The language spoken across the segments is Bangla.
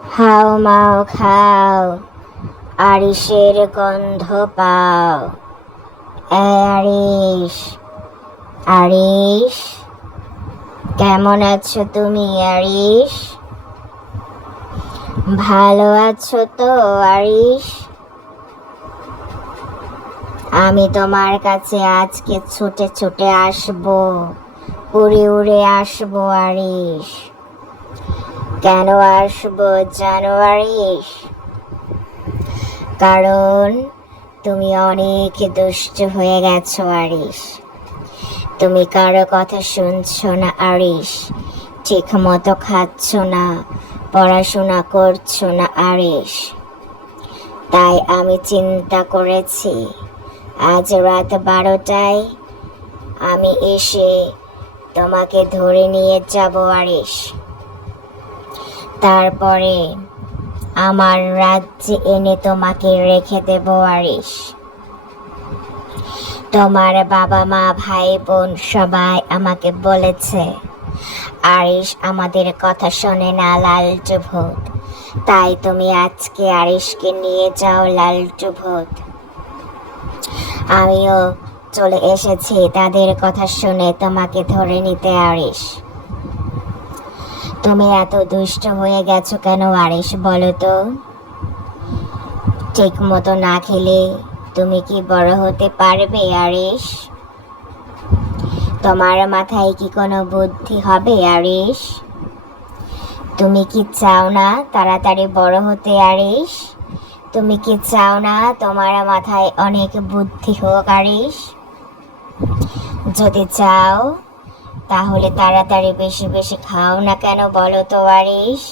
হাও মাও, খাও আরিসের গন্ধ পাও। আরিস আরিস কেমন আছো তুমি আরিস ভালো আছো তো আরিস আমি তোমার কাছে আজকে ছুটে ছুটে আসব, উড়ে উড়ে আসব আরিস কেন আসব জানো আরিস কারণ তুমি অনেক দুষ্ট হয়ে গেছো আরিস তুমি কারও কথা শুনছো না আরিস ঠিক মতো খাচ্ছ না, পড়াশোনা করছ না আরিস তাই আমি চিন্তা করেছি, আজ রাত বারোটায় আমি এসে তোমাকে ধরে নিয়ে যাব আরিস তারপরে আমার রাজ্যে এনে তোমাকে রেখে দেব আরিস তোমার বাবা মা, ভাই, বোন সবাই আমাকে বলেছে আরিস আমাদের কথা শোনে না লালটু ভূত তাই তুমি আজকে আরিসকে নিয়ে যাও লালটু ভূত আমিও চলে এসেছি, তাদের কথা শুনে তোমাকে ধরে নিতে আরিস তুমি এত দুষ্ট হয়ে গেছো কেন আরিস বলো তো? ঠিক মতো না খেলে তুমি কি বড় হতে পারবে আরিস তোমার মাথায় কি কোনো বুদ্ধি হবে আরিস তুমি কি চাও না তাড়াতাড়ি বড় হতে আরিস তুমি কি চাও না তোমার মাথায় অনেক বুদ্ধি হোক আরিস যদি চাও তাহলে তাড়াতাড়ি বেশি বেশি খাও না কেন বলো তো আরিস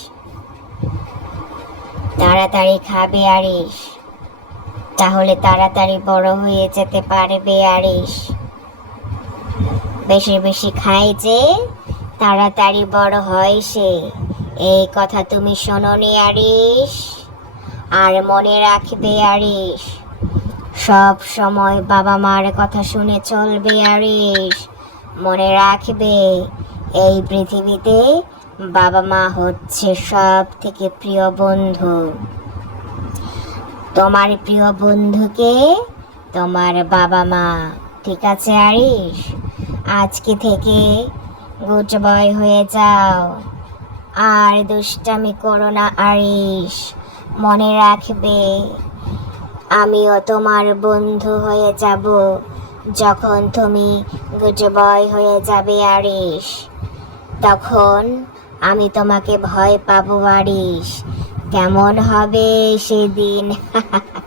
তাড়াতাড়ি খাবে আরিস তাহলে তাড়াতাড়ি বড় হয়ে যেতে পারবে আরিস বেশি বেশি খাই যে, তাড়াতাড়ি বড় হয় সে। এই কথা তুমি শোনোনি আরিস আর মনে রাখবে আরিস সব সময় বাবা মার কথা শুনে চলবে আরিস মনে রাখবে, এই পৃথিবীতে বাবা মা হচ্ছে সব থেকে প্রিয় বন্ধু। তোমার প্রিয় বন্ধুকে তোমার বাবা মা, ঠিক আছে আরিস আজকে থেকে গুড বয় হয়ে যাও। আর দুষ্টামি করো না আরিস মনে রাখবে, আমিও তোমার বন্ধু হয়ে যাব। যখন তুমি গুজবয় হয়ে যাবে আরিস তখন আমি তোমাকে ভয় পাবো আরিস কেমন হবে সেদিন?